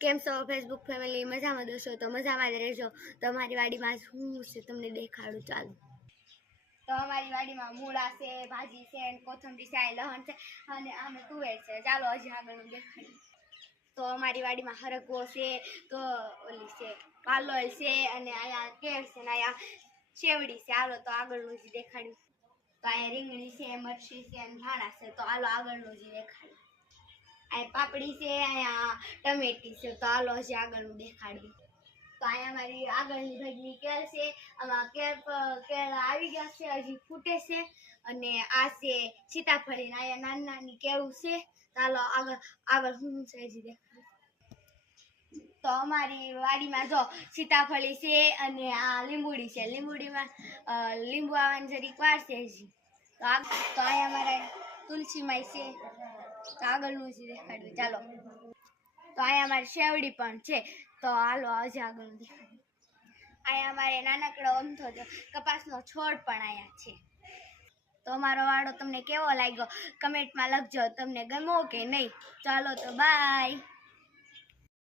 કેમ છો Facebook family? મજામાં દોસ્તો? તો મજામાં જ રહેજો. તમારી વાડીમાં શું છે તમને દેખાડું, ચાલો. તો અમારી વાડીમાં મૂળા છે, ભાજી છે, કોથમરી છે, લહણ છે અને આમે તુવેર છે. ચાલો હજી આગળનું દેખાડું. તો અમારી વાડીમાં હરગવો છે, તો ઓલી છે પાલોલ છે અને અહીંયા કેળ છે ને અહીંયા શેવડી છે. હાલો તો આગળનું હજી દેખાડ્યું. તો અહીંયા રીંગણી છે, મરચી છે અને ધાણા છે. તો હાલો આગળનું હજી દેખાડ્યું. અહીંયા પાપડી છે, અહીંયા ટમેટી છે. તો હાલો હજી આગળનું દેખાડ્યું. તો અહીંયા મારી આગળની ભાગની કેળ છે. આમાં કેળ આવી ગયા છે, હજી ફૂટે છે. અને આ છે સીતાફળી, અહીંયા નાની નાની કેળું છે. ચાલો આગળ શું છે હજી દેખાડું. તો અમારી વાડીમાં જો સીતાફળી છે અને આ લીંબુડી છે. લીંબુડીમાં લીંબુ આવવાની જરીક વાર છે હજી. તો અહીંયા મારા તુલસી માઈ છે. તો આગળનું હજી દેખાડ્યું. ચાલો તો અહીંયા મારી શેવડી પણ છે. તો હાલો હજી આગળનું દેખાડ્યું. અહીંયા અમારે નાનકડો અમથો કપાસનો છોડ પણ અહીંયા છે. તો અમારો વાડો તમને કેવો લાગ્યો કમેન્ટમાં લખજો. તમને ગમ્યો કે નહીં? ચાલો તો બાય.